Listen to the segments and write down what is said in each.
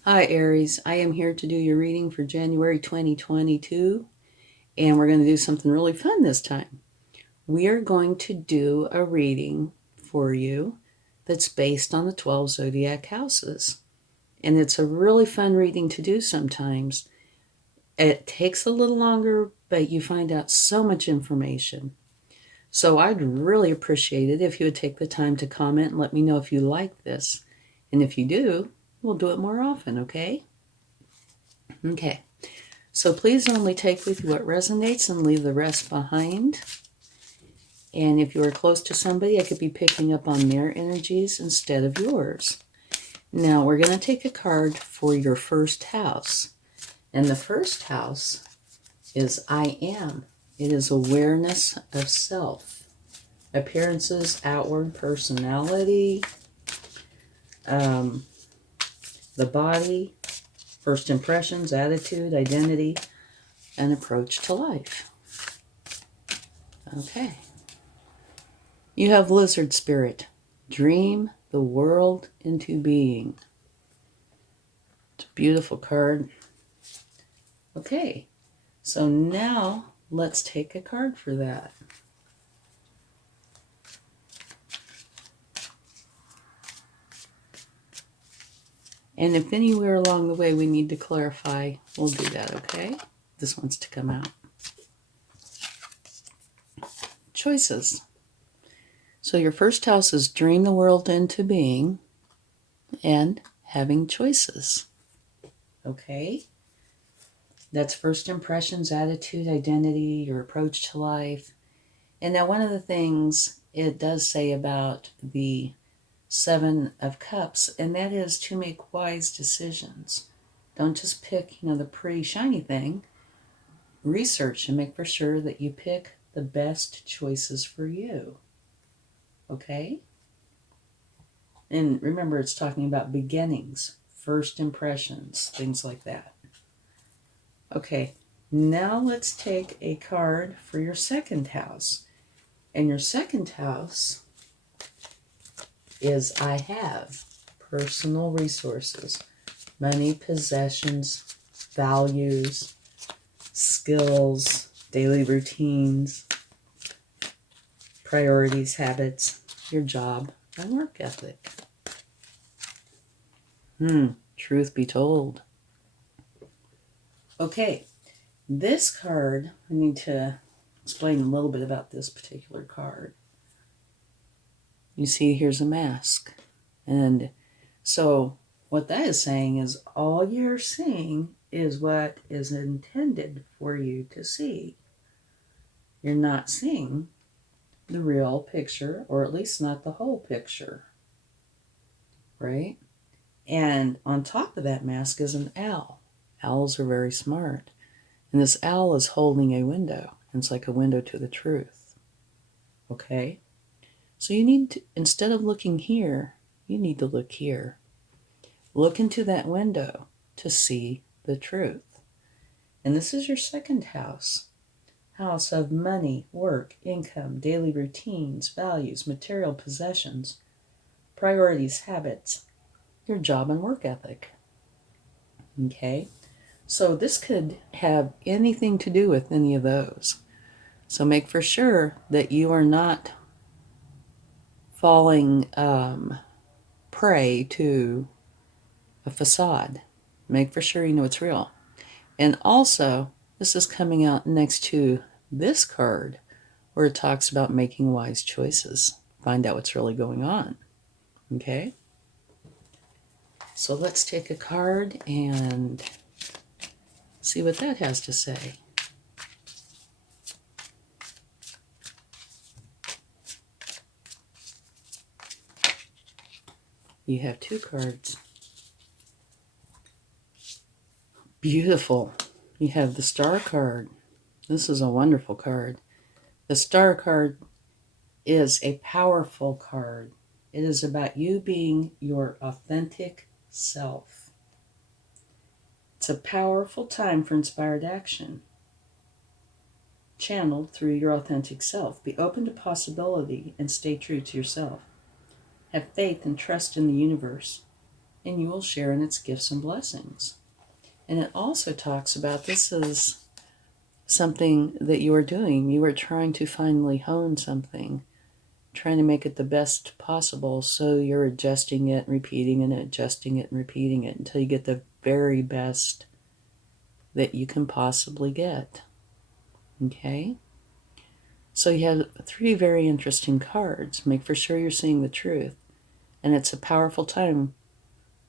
Hi Aries, I am here to do your reading for January 2022, and we're going to do something really fun this time. We are going to do a reading for you that's based on the 12 Zodiac houses. And it's a really fun reading to do sometimes. It takes a little longer, but you find out so much information. So I'd really appreciate it if you would take the time to comment and let me know if you like this. And if you do, we'll do it more often, okay? Okay. So please only take with you what resonates and leave the rest behind. And if you are close to somebody, I could be picking up on their energies instead of yours. Now we're going to take a card for your first house. And the first house is I am. It is awareness of self. Appearances, outward personality, the body, first impressions, attitude, identity, and approach to life. Okay. You have lizard spirit. Dream the world into being. It's a beautiful card. Okay, so now let's take a card for that. And if anywhere along the way we need to clarify, we'll do that, okay? This one's to come out. Choices. So your first house is dream the world into being and having choices. Okay? That's first impressions, attitude, identity, your approach to life. And now one of the things it does say about the Seven of Cups, and that is to make wise decisions. Don't just pick, the pretty shiny thing. Research and make for sure that you pick the best choices for you. Okay? And remember, it's talking about beginnings, first impressions, things like that. Okay, now let's take a card for your second house. And your second house is I have personal resources, money, possessions, values, skills, daily routines, priorities, habits, your job, and work ethic. Truth be told. Okay, this card, I need to explain a little bit about this particular card. You see, here's a mask. And so what that is saying is all you're seeing is what is intended for you to see. You're not seeing the real picture, or at least not the whole picture, right? And on top of that mask is an owl. Owls are very smart. And this owl is holding a window. It's like a window to the truth. Okay? So you need to, instead of looking here, you need to look here. Look into that window to see the truth. And this is your second house. House of money, work, income, daily routines, values, material possessions, priorities, habits, your job and work ethic. Okay? So this could have anything to do with any of those. So make for sure that you are not falling prey to a facade. Make for sure you know it's real. And also, this is coming out next to this card where it talks about making wise choices. Find out what's really going on. Okay? So let's take a card and see what that has to say. You have two cards. Beautiful. You have the Star card. This is a wonderful card. The Star card is a powerful card. It is about you being your authentic self. It's a powerful time for inspired action, channeled through your authentic self. Be open to possibility and stay true to yourself. Have faith and trust in the universe. and you will share in its gifts and blessings. And it also talks about this is something that you are doing. You are trying to finally hone something, trying to make it the best possible. So you're adjusting it, repeating it, adjusting it, and repeating it until you get the very best that you can possibly get. Okay? So you have 3 very interesting cards. Make for sure you're seeing the truth. And it's a powerful time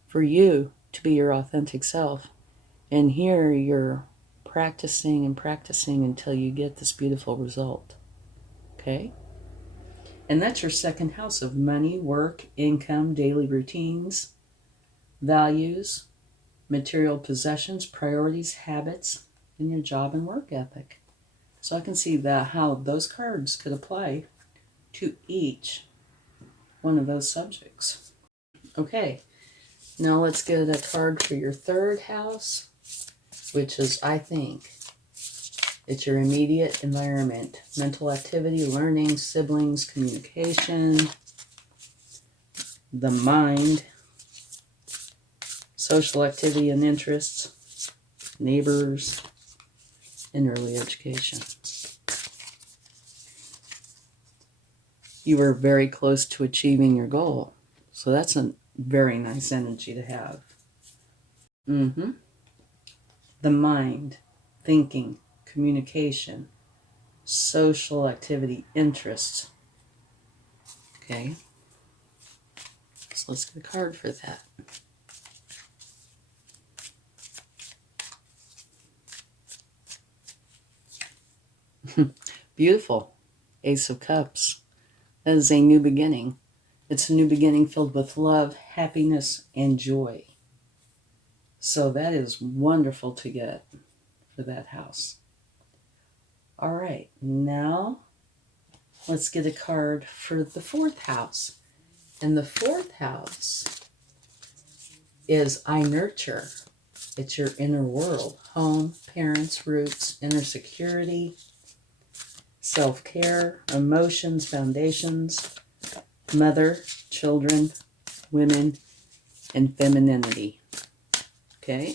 for you to be your authentic self. And here you're practicing and practicing until you get this beautiful result. Okay? And that's your second house of money, work, income, daily routines, values, material possessions, priorities, habits, and your job and work ethic. So I can see how those cards could apply to each one of those subjects. Okay, now let's get a card for your third house, which is, I think, it's your immediate environment, mental activity, learning, siblings, communication, the mind, social activity and interests, neighbors, and early education. You were very close to achieving your goal. So that's a very nice energy to have. The mind, thinking, communication, social activity, interests. Okay. So let's get a card for that. Beautiful. Ace of Cups. That is a new beginning. It's a new beginning filled with love, happiness, and joy. So that is wonderful to get for that house. All right, now let's get a card for the fourth house. And the fourth house is I nurture. It's your inner world, home, parents, roots, inner security, self-care, emotions, foundations, mother, children, women, and femininity. Okay?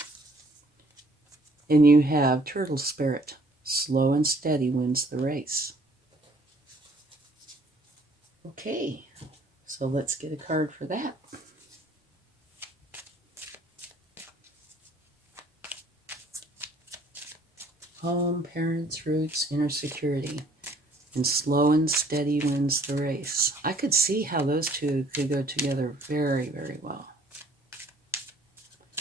And you have turtle spirit. Slow and steady wins the race. Okay, so let's get a card for that. Home, parents, roots, inner security. And slow and steady wins the race. I could see how those two could go together very, very well.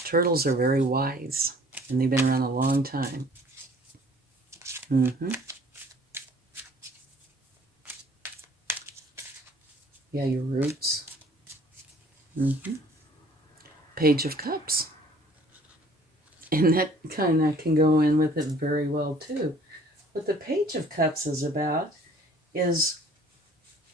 Turtles are very wise, and they've been around a long time. Yeah, your roots. Page of Cups. And that kind of can go in with it very well, too. What the Page of Cups is about is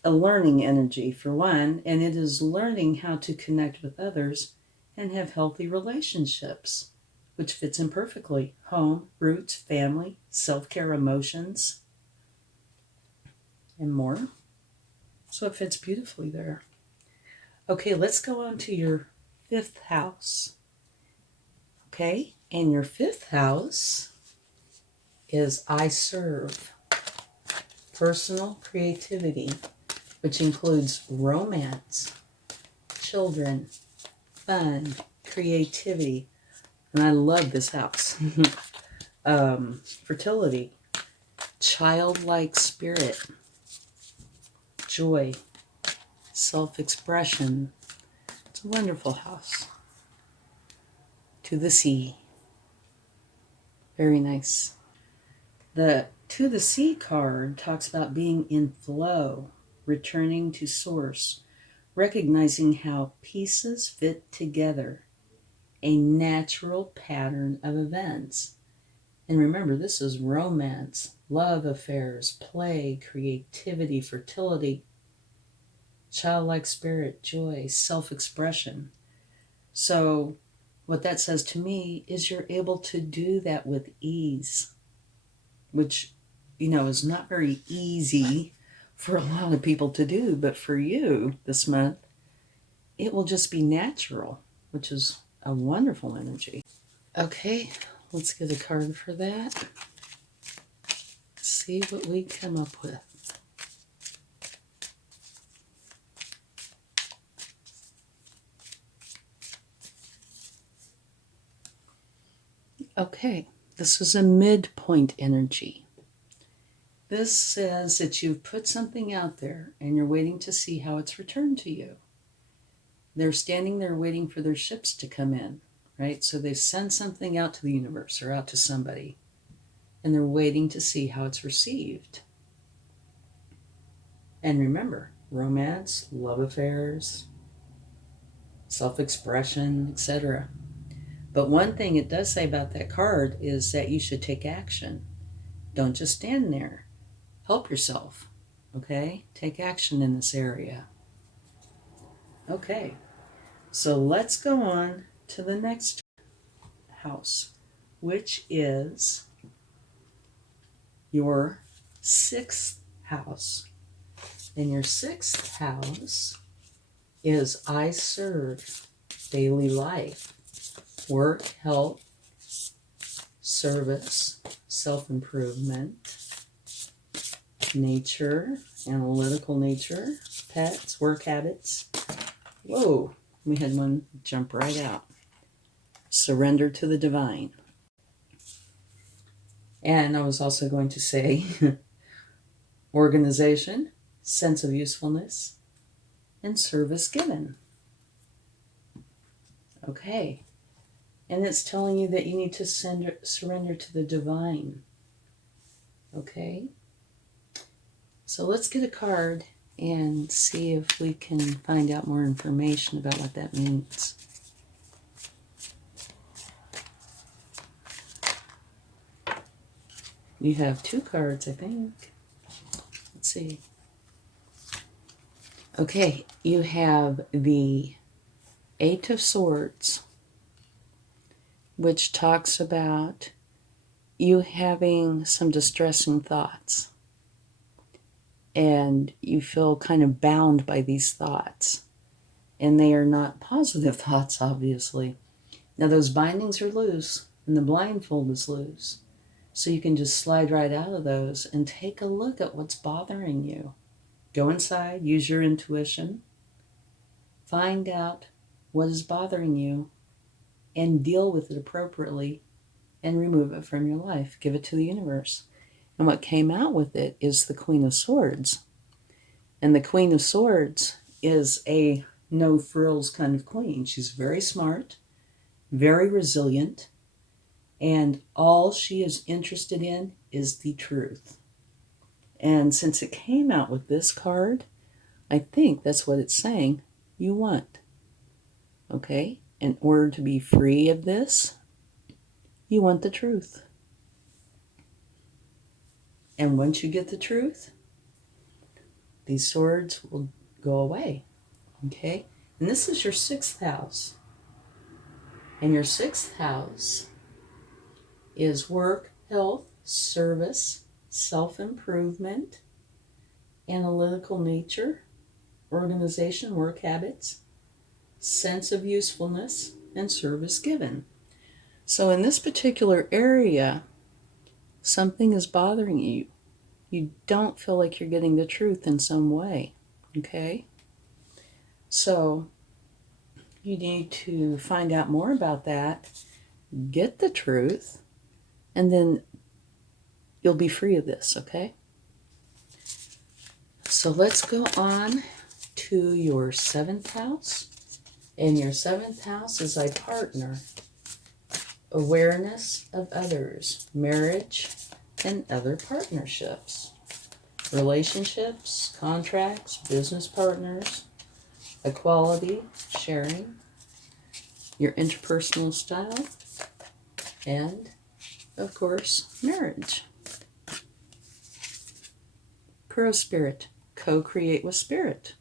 a learning energy, for one, and it is learning how to connect with others and have healthy relationships, which fits in perfectly. Home, roots, family, self-care, emotions, and more. So it fits beautifully there. Okay, let's go on to your fifth house. Okay, and your fifth house is I serve. Personal creativity, which includes romance, children, fun, creativity, and I love this house. Fertility, childlike spirit, joy, self-expression. It's a wonderful house. To the sea. Very nice. The To the Sea card talks about being in flow, returning to source, recognizing how pieces fit together, a natural pattern of events. And remember, this is romance, love affairs, play, creativity, fertility, childlike spirit, joy, self-expression. So what that says to me is you're able to do that with ease, which, is not very easy for a lot of people to do, but for you this month, it will just be natural. which is a wonderful energy. Okay, let's get a card for that. See what we come up with. Okay, this is a midpoint energy. This says that you've put something out there and you're waiting to see how it's returned to you. They're standing there waiting for their ships to come in, right? So they send something out to the universe or out to somebody, and they're waiting to see how it's received. And remember, romance, love affairs, self-expression, etc. But one thing it does say about that card is that you should take action. Don't just stand there. Help yourself, okay? Take action in this area. Okay, so let's go on to the next house, which is your 6th house. And your 6th house is I serve, daily life, work, health, service, self-improvement, nature, analytical nature, pets, work habits. Whoa, we had one jump right out. Surrender to the divine. And I was also going to say organization, sense of usefulness, and service given. Okay. And it's telling you that you need to surrender to the divine. Okay? So let's get a card and see if we can find out more information about what that means. You have 2 cards, I think. Let's see. Okay, you have the 8 of Swords, which talks about you having some distressing thoughts. And you feel kind of bound by these thoughts. And they are not positive thoughts, obviously. Now, those bindings are loose, and the blindfold is loose. So you can just slide right out of those and take a look at what's bothering you. Go inside, use your intuition, find out what is bothering you, and deal with it appropriately and remove it from your life. Give it to the universe. And what came out with it is the Queen of Swords. And the Queen of Swords is a no-frills kind of queen. She's very smart, very resilient, and all she is interested in is the truth. And since it came out with this card, I think that's what it's saying you want. Okay? In order to be free of this, you want the truth. And once you get the truth, these swords will go away. Okay? And this is your 6th house. And your 6th house is work, health, service, self-improvement, analytical nature, organization, work habits, sense of usefulness, and service given. So in this particular area, something is bothering you. You don't feel like you're getting the truth in some way, okay? So you need to find out more about that, get the truth, and then you'll be free of this, okay? So let's go on to your 7th house. And your 7th house is I partner, awareness of others, marriage, and other partnerships, relationships, contracts, business partners, equality, sharing, your interpersonal style, and, of course, marriage. Crow spirit, co-create with spirit.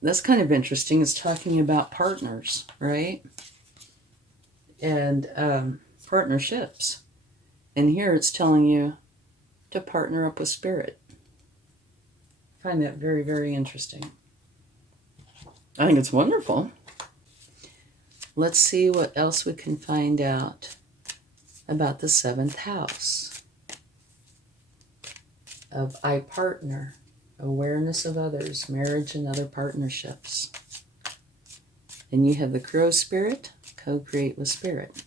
That's kind of interesting. It's talking about partners, right? And partnerships. And here it's telling you to partner up with spirit. I find that very, very interesting. I think it's wonderful. Let's see what else we can find out about the 7th house of I partner, awareness of others, marriage and other partnerships. And you have the crow spirit, co-create with spirit.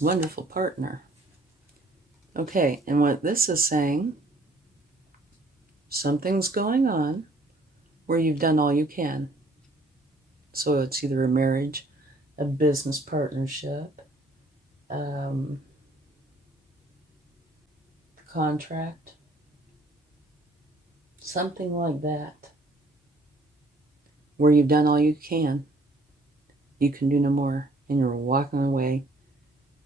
Wonderful partner. Okay, and what this is saying, something's going on where you've done all you can. So it's either a marriage, a business partnership, contract, something like that, where you've done all you can. You can do no more, and you're walking away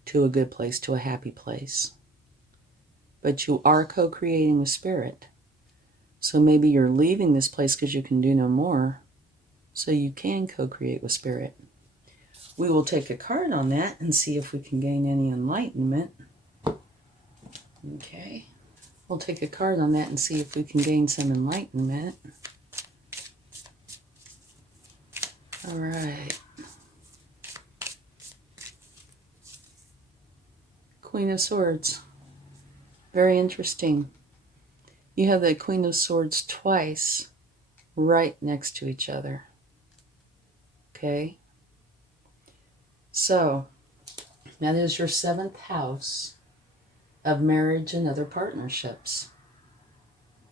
to a good place, to a happy place. But you are co-creating with spirit. So maybe you're leaving this place because you can do no more, so you can co-create with spirit. We will take a card on that and see if we can gain any enlightenment. Okay. We'll take a card on that and see if we can gain some enlightenment. All right. Queen of Swords. Very interesting. You have the Queen of Swords twice right next to each other. Okay? So, that is your 7th house of marriage and other partnerships.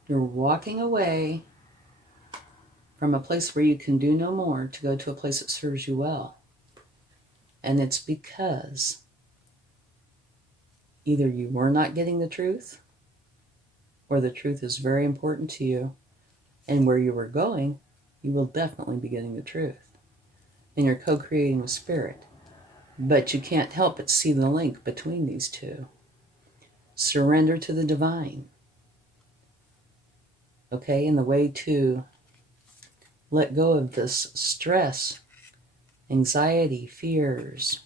You're walking away from a place where you can do no more to go to a place that serves you well. And it's because either you were not getting the truth, or the truth is very important to you, and where you were going, you will definitely be getting the truth. And you're co-creating with spirit. But you can't help but see the link between these two. Surrender to the divine. Okay, and the way to let go of this stress, anxiety, fears,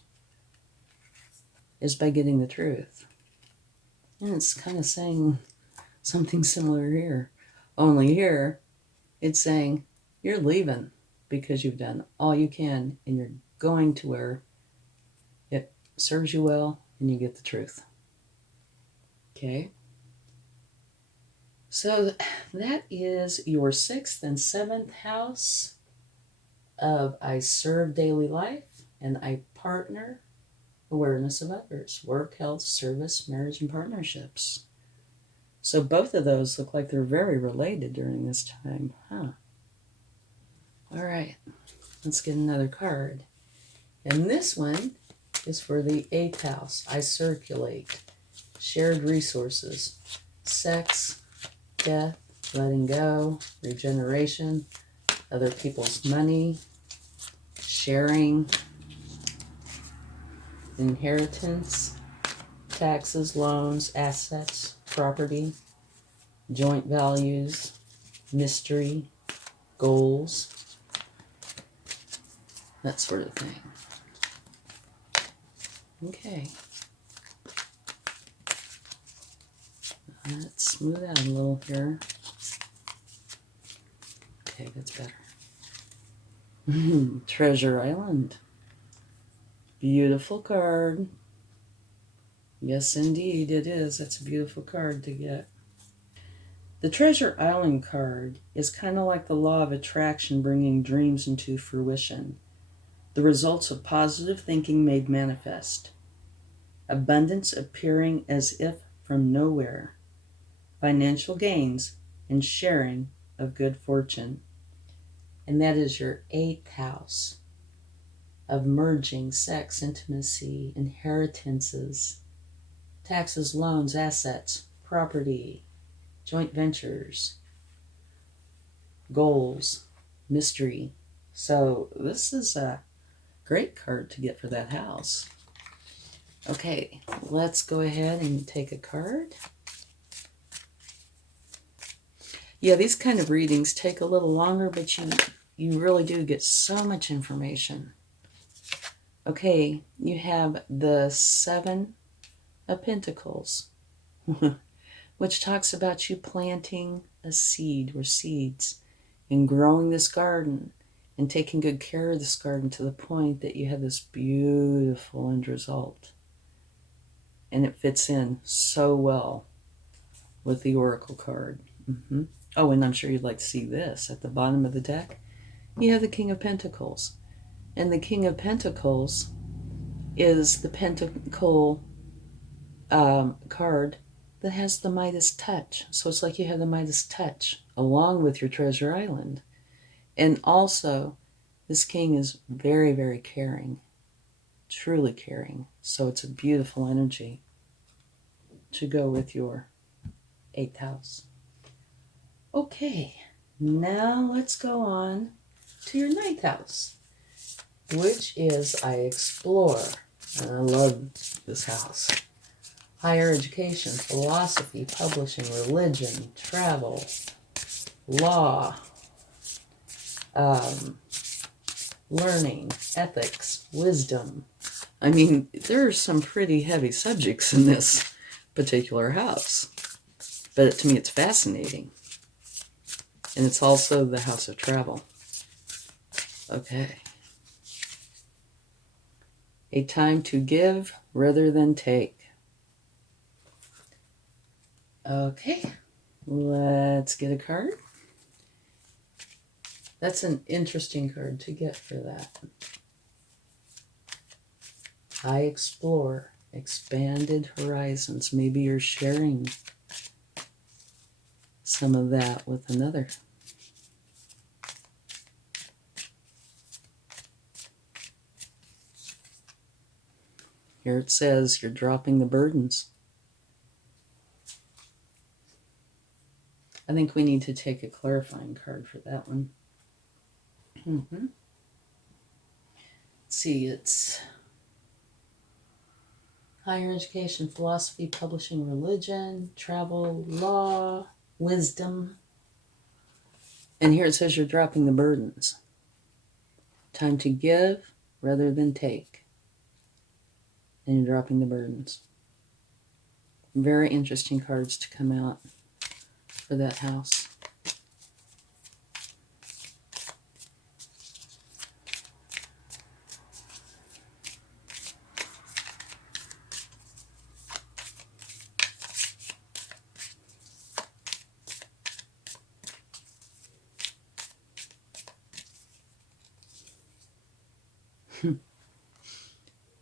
is by getting the truth. And it's kind of saying something similar here. Only here, it's saying you're leaving because you've done all you can, and you're going to where it serves you well and you get the truth. Okay? So that is your 6th and 7th house of I serve daily life and I partner, awareness of others, work, health, service, marriage, and partnerships. So both of those look like they're very related during this time, huh? All right, let's get another card. And this one is for the 8th house. I circulate, shared resources, sex, death, letting go, regeneration, other people's money, sharing, inheritance, taxes, loans, assets, property, joint values, mystery, goals, that sort of thing. Okay. Let's smooth out a little here. Okay, that's better. Treasure Island. Beautiful card. Yes, indeed, it is. That's a beautiful card to get. The Treasure Island card is kind of like the law of attraction, bringing dreams into fruition. The results of positive thinking made manifest. Abundance appearing as if from nowhere. Financial gains and sharing of good fortune. And that is your 8th house of merging, sex, intimacy, inheritances, taxes, loans, assets, property, joint ventures, goals, mystery. So this is a great card to get for that house. Okay, let's go ahead and take a card. Yeah, these kind of readings take a little longer, but you really do get so much information. Okay, you have the 7 of Pentacles, which talks about you planting a seed or seeds and growing this garden and taking good care of this garden to the point that you have this beautiful end result. And it fits in so well with the Oracle card. Oh, and I'm sure you'd like to see this. At the bottom of the deck, you have the King of Pentacles. And the King of Pentacles is the Pentacle card that has the Midas touch. So it's like you have the Midas touch along with your treasure island. And also, this king is very, very caring, truly caring. So it's a beautiful energy to go with your 8th house. Okay, now let's go on to your 9th house, which is I explore. And I love this house. Higher education, philosophy, publishing, religion, travel, law, learning, ethics, wisdom. I mean, there are some pretty heavy subjects in this particular house. But to me, it's fascinating. And it's also the house of travel. Okay. A time to give rather than take. Okay. Let's get a card. That's an interesting card to get for that. I explore expanded horizons. Maybe you're sharing some of that with another. Here it says you're dropping the burdens. I think we need to take a clarifying card for that one. Let's see, it's higher education, philosophy, publishing, religion, travel, law, wisdom. And here it says you're dropping the burdens. Time to give rather than take. And you're dropping the burdens. Very interesting cards to come out for that house.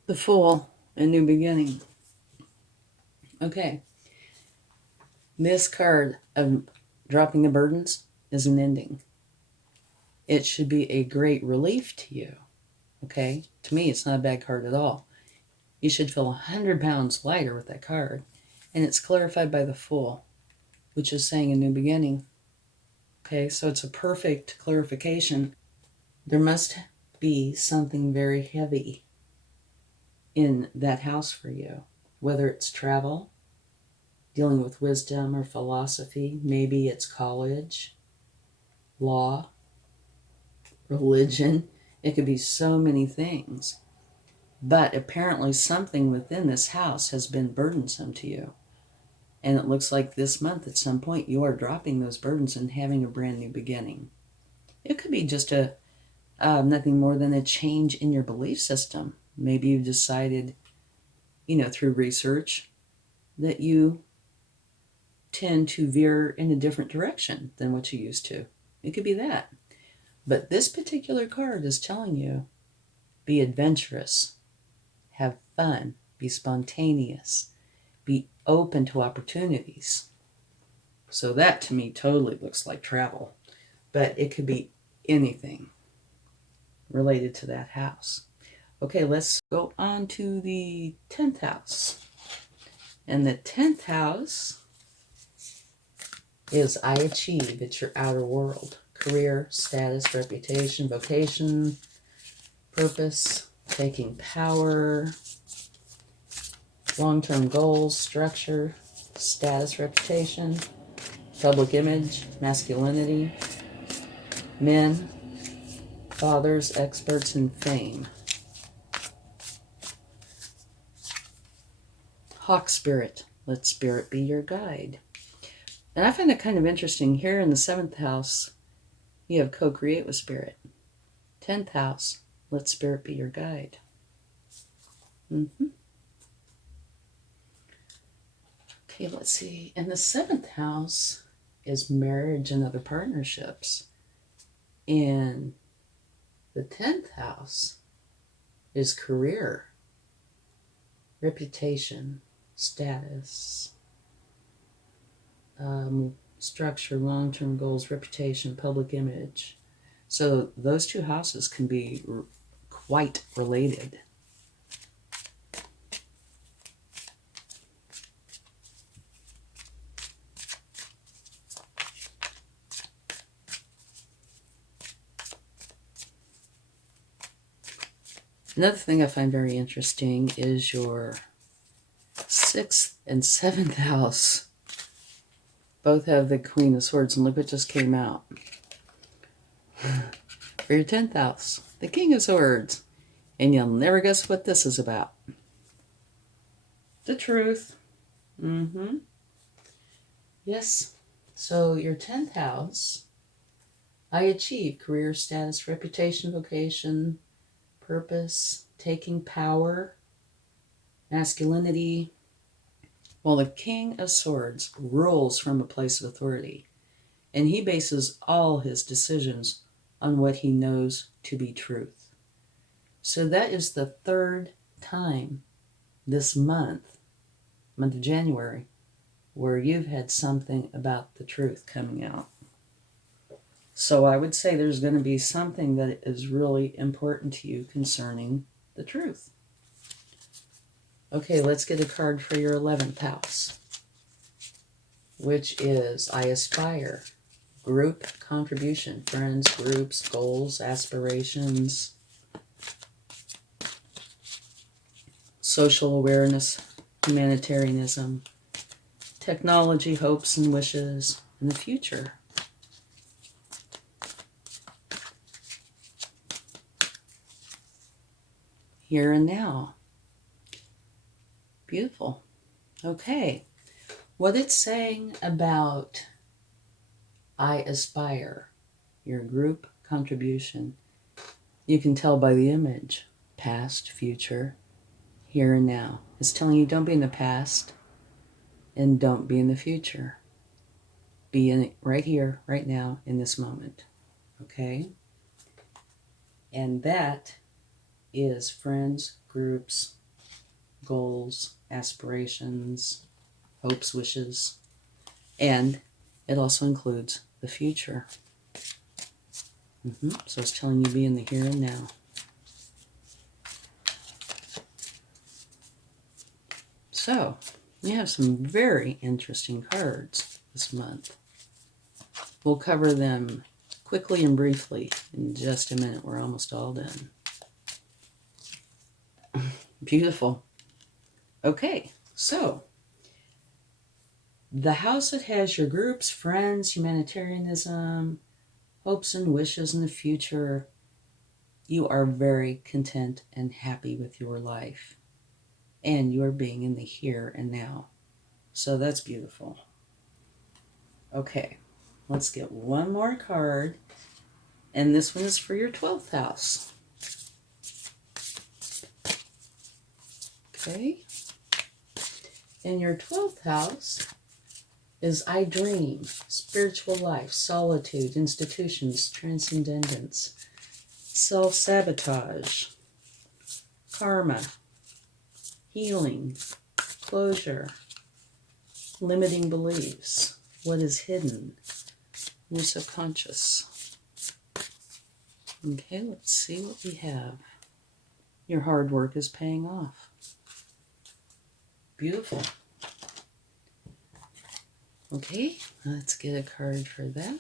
The Fool, a new beginning. Okay. This card of dropping the burdens is an ending. It should be a great relief to you. Okay? To me, it's not a bad card at all. You should feel 100 pounds lighter with that card. And it's clarified by the Fool, which is saying a new beginning. Okay, so it's a perfect clarification. There must be something very heavy in that house for you, whether it's travel, dealing with wisdom or philosophy, maybe it's college, law, religion. It could be so many things. But apparently something within this house has been burdensome to you. And it looks like this month at some point you are dropping those burdens and having a brand new beginning. It could be just nothing more than a change in your belief system. Maybe you decided, through research that you tend to veer in a different direction than what you used to. It could be that. But this particular card is telling you, be adventurous, have fun, be spontaneous, be open to opportunities. So that to me totally looks like travel. But it could be anything related to that house. Okay, let's go on to the 10th house. And the 10th house is I achieve. It's your outer world. Career, status, reputation, vocation, purpose, taking power, long-term goals, structure, status, reputation, public image, masculinity, men, fathers, experts, and fame. Hawk spirit. Let spirit be your guide. And I find it kind of interesting. Here in the 7th house, you have co-create with spirit. 10th house, let spirit be your guide. Okay, let's see. And the 7th house is marriage and other partnerships. And the 10th house is career, reputation, status, structure, long-term goals, reputation, public image. So those two houses can be quite related. Another thing I find very interesting is your 6th and 7th house. Both have the Queen of Swords, and look what just came out. For your 10th house, the King of Swords. And you'll never guess what this is about. The truth. Yes. So your 10th house, I achieve career, status, reputation, vocation, purpose, taking power, masculinity. Well, the King of Swords rules from a place of authority, and he bases all his decisions on what he knows to be truth. So that is the 3rd time this month of January, where you've had something about the truth coming out. So I would say there's going to be something that is really important to you concerning the truth. Okay, let's get a card for your 11th house, which is I aspire. Group, contribution, friends, groups, goals, aspirations, social awareness, humanitarianism, technology, hopes and wishes, and the future. Here and now. Beautiful. Okay. What it's saying about I aspire, your group contribution, you can tell by the image. Past, future, here and now. It's telling you don't be in the past and don't be in the future. Be in it right here, right now, in this moment. Okay? And that is friends, groups, goals, aspirations, hopes, wishes, and it also includes the future. So it's telling you be in the here and now. So you have some very interesting cards this month. We'll cover them quickly and briefly in just a minute. We're almost all done. Beautiful. Okay, so the house that has your groups, friends, humanitarianism, hopes and wishes in the future, you are very content and happy with your life. And you are being in the here and now. So that's beautiful. Okay, let's get one more card. And this one is for your 12th house. Okay. And your 12th house is I dream, spiritual life, solitude, institutions, transcendence, self-sabotage, karma, healing, closure, limiting beliefs, what is hidden, your subconscious. Okay, let's see what we have. Your hard work is paying off. Beautiful. Okay, let's get a card for that.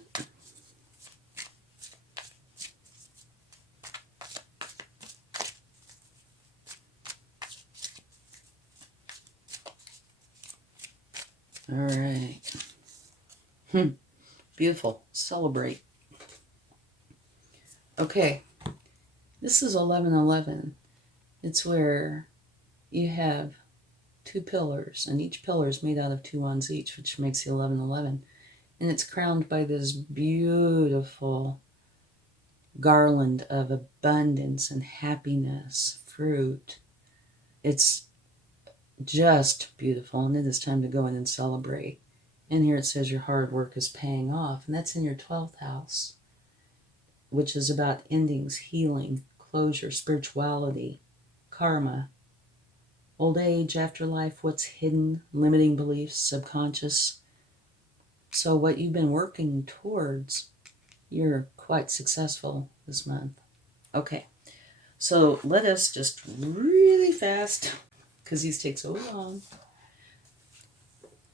All right. Beautiful. Celebrate. Okay. This is 1111. It's where you have two pillars, and each pillar is made out of 2 wands each, which makes the 1111. And it's crowned by this beautiful garland of abundance and happiness, fruit. It's just beautiful, and it is time to go in and celebrate. And here it says your hard work is paying off, and that's in your 12th house, which is about endings, healing, closure, spirituality, karma, old age, afterlife, what's hidden, limiting beliefs, subconscious. So what you've been working towards, you're quite successful this month. Okay, so let us just really fast, because these take so long,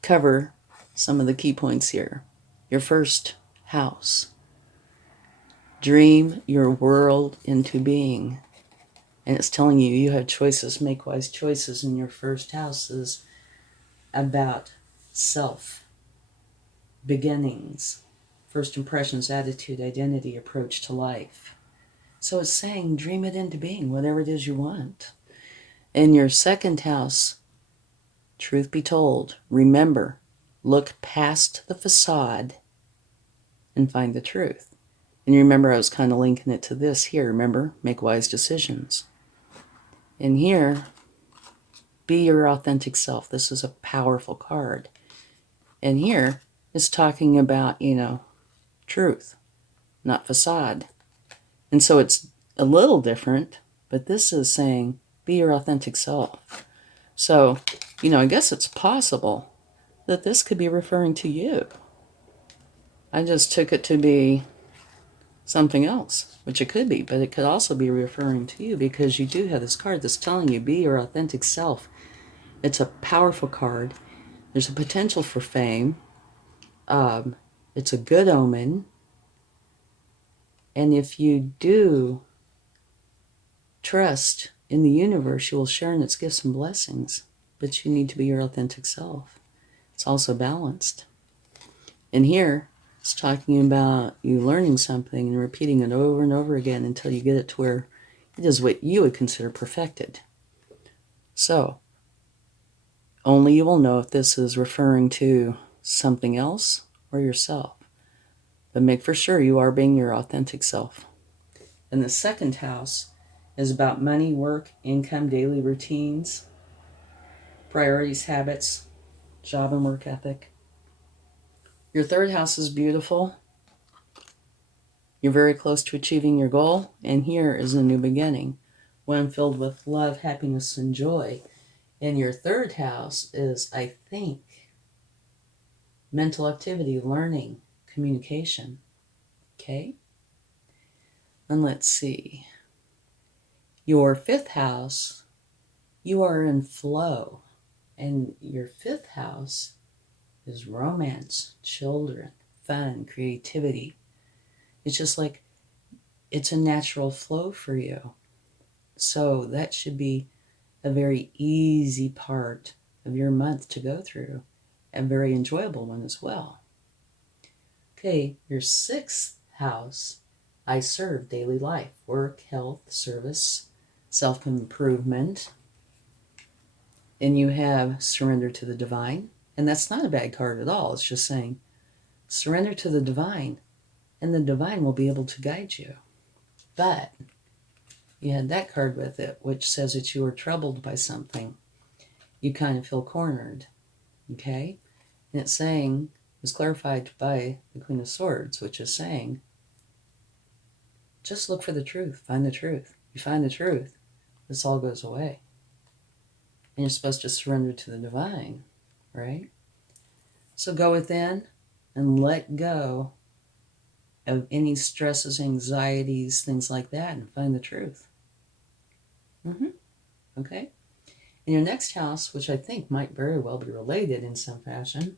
cover some of the key points here. Your first house. Dream your world into being. And it's telling you you have choices, make wise choices. And your first house is about self, beginnings, first impressions, attitude, identity, approach to life. So it's saying dream it into being, whatever it is you want. In your second house, truth be told, remember, look past the facade and find the truth. And you remember I was kind of linking it to this here. Remember, make wise decisions. And here, be your authentic self. This is a powerful card. And here is talking about, truth, not facade. And so it's a little different, but this is saying be your authentic self. So, I guess it's possible that this could be referring to you. I just took it to be something else, which it could be, but it could also be referring to you because you do have this card that's telling you be your authentic self. It's a powerful card. There's a potential for fame. It's a good omen. And if you do trust in the universe, you will share in its gifts and blessings. But you need to be your authentic self. It's also balanced. And here, it's talking about you learning something and repeating it over and over again until you get it to where it is what you would consider perfected. So, only you will know if this is referring to something else or yourself. But make for sure you are being your authentic self. And the second house is about money, work, income, daily routines, priorities, habits, job and work ethic. Your third house is beautiful. You're very close to achieving your goal, and here is a new beginning, one filled with love, happiness, and joy. And your third house is, I think, mental activity, learning, communication. Okay? And let's see. Your fifth house, you are in flow. And your fifth house is romance, children, fun, creativity. It's just like it's a natural flow for you. So that should be a very easy part of your month to go through, a very enjoyable one as well. Okay, your sixth house, I serve, daily life, work, health, service, self-improvement. And you have surrender to the divine. And that's not a bad card at all. It's just saying surrender to the divine, and the divine will be able to guide you. But you had that card with it, which says that you are troubled by something. You kind of feel cornered, okay? And it's saying, it's clarified by the Queen of Swords, which is saying, just look for the truth, find the truth. You find the truth, this all goes away. And you're supposed to surrender to the divine, right? So go within and let go of any stresses, anxieties, things like that, and find the truth. Okay? And your next house, which I think might very well be related in some fashion,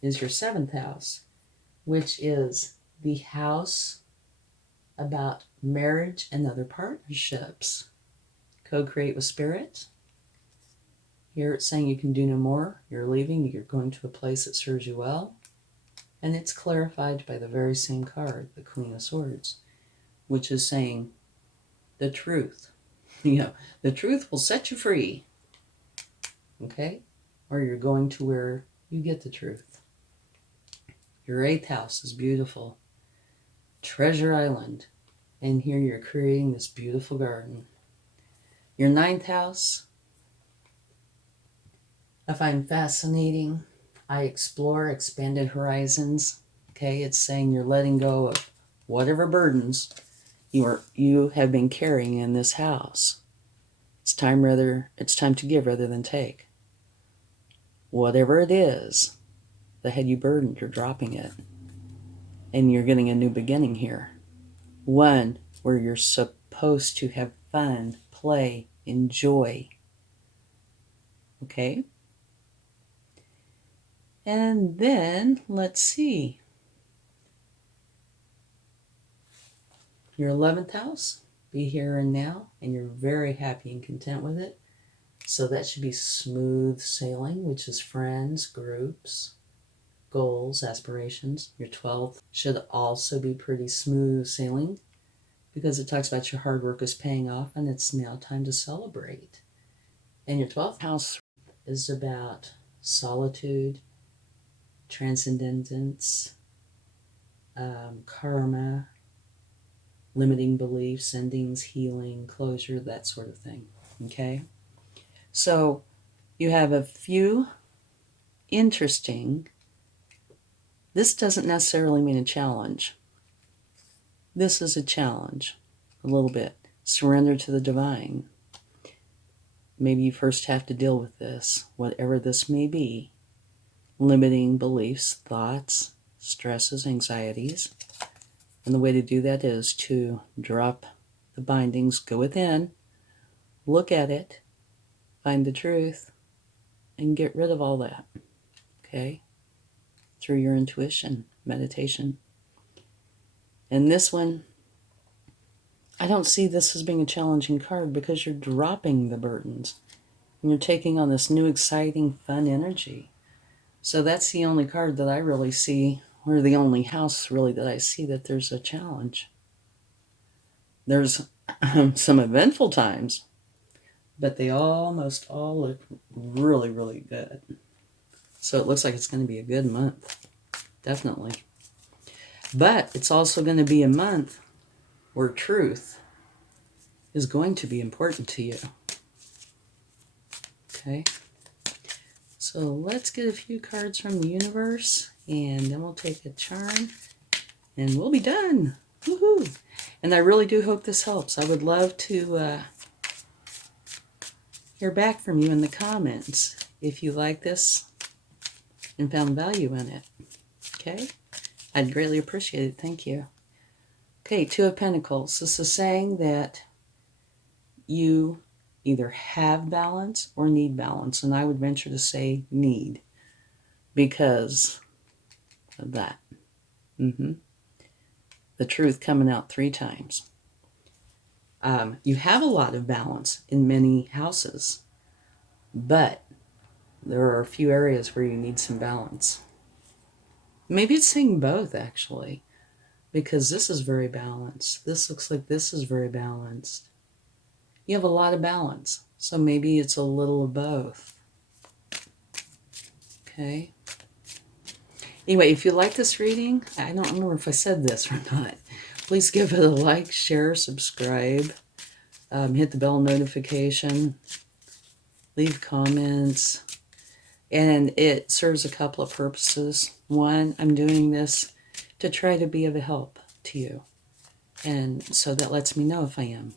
is your seventh house, which is the house about marriage and other partnerships. Co-create with spirit. Here it's saying you can do no more. You're leaving. You're going to a place that serves you well. And it's clarified by the very same card, the Queen of Swords, which is saying the truth. The truth will set you free. Okay? Or you're going to where you get the truth. Your eighth house is beautiful. Treasure Island. And here you're creating this beautiful garden. Your ninth house, I find fascinating. I explore expanded horizons. Okay, it's saying you're letting go of whatever burdens you have been carrying in this house. It's time to give rather than take. Whatever it is that had you burdened, you're dropping it. And you're getting a new beginning here. One where you're supposed to have fun, play, enjoy. Okay? And then, let's see. Your 11th house, be here and now, and you're very happy and content with it. So that should be smooth sailing, which is friends, groups, goals, aspirations. Your 12th should also be pretty smooth sailing because it talks about your hard work is paying off and it's now time to celebrate. And your 12th house is about solitude, transcendence, karma, limiting beliefs, endings, healing, closure, that sort of thing. Okay? So you have a few interesting, this doesn't necessarily mean a challenge. This is a challenge, a little bit. Surrender to the divine. Maybe you first have to deal with this, whatever this may be. Limiting beliefs, thoughts, stresses, anxieties. And the way to do that is to drop the bindings, go within, look at it, find the truth, and get rid of all that. Okay? Through your intuition, meditation. And this one, I don't see this as being a challenging card because you're dropping the burdens. And you're taking on this new, exciting, fun energy. So that's the only card that I really see, or the only house really that I see that there's a challenge. There's some eventful times, but they almost all look really, really good. So it looks like it's going to be a good month. Definitely. But it's also going to be a month where truth is going to be important to you. Okay? So let's get a few cards from the universe, and then we'll take a charm, and we'll be done. Woohoo! And I really do hope this helps. I would love to hear back from you in the comments if you like this and found value in it. Okay? I'd greatly appreciate it. Thank you. Okay, Two of Pentacles. This is saying that you either have balance or need balance. And I would venture to say need because of that. The truth coming out 3 times. You have a lot of balance in many houses, but there are a few areas where you need some balance. Maybe it's saying both, actually, because this is very balanced. This looks like this is very balanced. You have a lot of balance, so maybe it's a little of both. Okay. Anyway, if you like this reading, I don't remember if I said this or not, please give it a like, share, subscribe, hit the bell notification, leave comments, and it serves a couple of purposes. One, I'm doing this to try to be of a help to you, and so that lets me know if I am.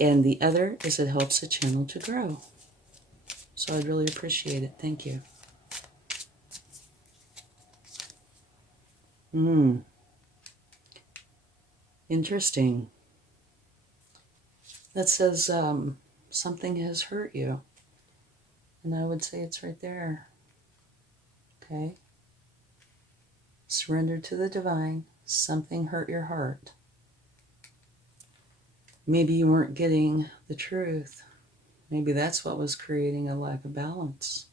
And the other is it helps the channel to grow. So I'd really appreciate it. Thank you. Interesting. That says something has hurt you. And I would say it's right there. Okay. Surrender to the divine. Something hurt your heart. Maybe you weren't getting the truth. Maybe that's what was creating a lack of balance.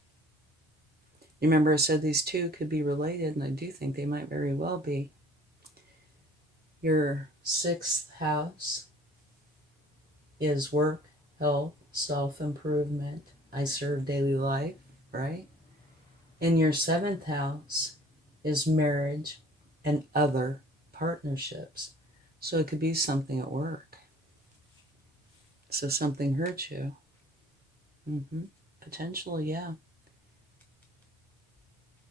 Remember I said these two could be related, and I do think they might very well be. Your 6th house is work, health, self-improvement. I serve daily life, right? And your 7th house is marriage, and other partnerships. So it could be something at work. So something hurt you. Potentially, yeah.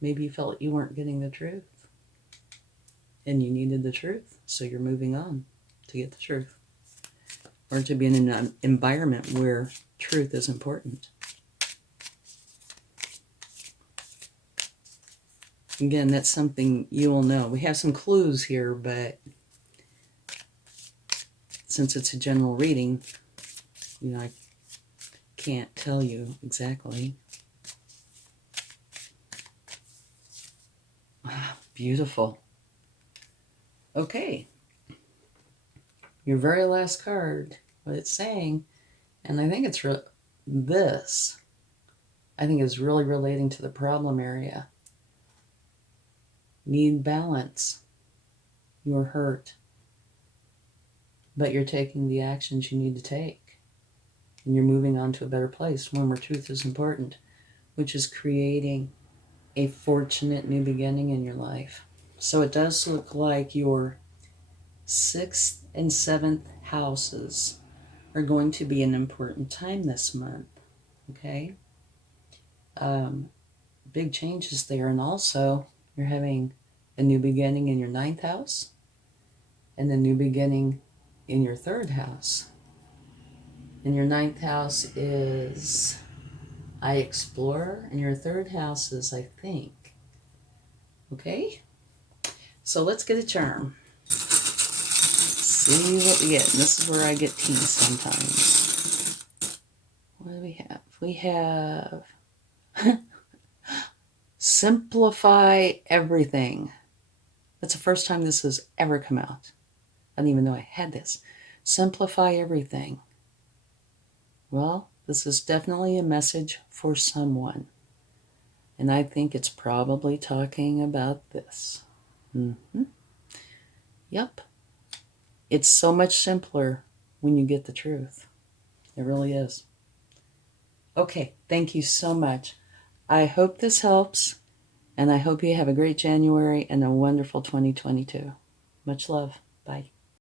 Maybe you felt you weren't getting the truth. And you needed the truth. So you're moving on to get the truth. Or to be in an environment where truth is important. Again, that's something you will know. We have some clues here, but since it's a general reading, I can't tell you exactly. Beautiful. Okay. Your very last card, what it's saying, and I think it's this. I think is really relating to the problem area. Need balance. You're hurt. But you're taking the actions you need to take. And you're moving on to a better place, one where truth is important, which is creating a fortunate new beginning in your life. So it does look like your 6th and 7th houses are going to be an important time this month. Okay? Big changes there. And also, you're having a new beginning in your 9th house and a new beginning in your 3rd house. And your 9th house is I explore, and your 3rd house is I think. Okay? So let's get a charm. See what we get. And this is where I get teased sometimes. What do we have? We have simplify everything. That's the first time this has ever come out. I didn't even know I had this. Simplify everything. Well, this is definitely a message for someone. And I think it's probably talking about this. Yep. It's so much simpler when you get the truth. It really is. Okay, thank you so much. I hope this helps, and I hope you have a great January and a wonderful 2022. Much love. Bye.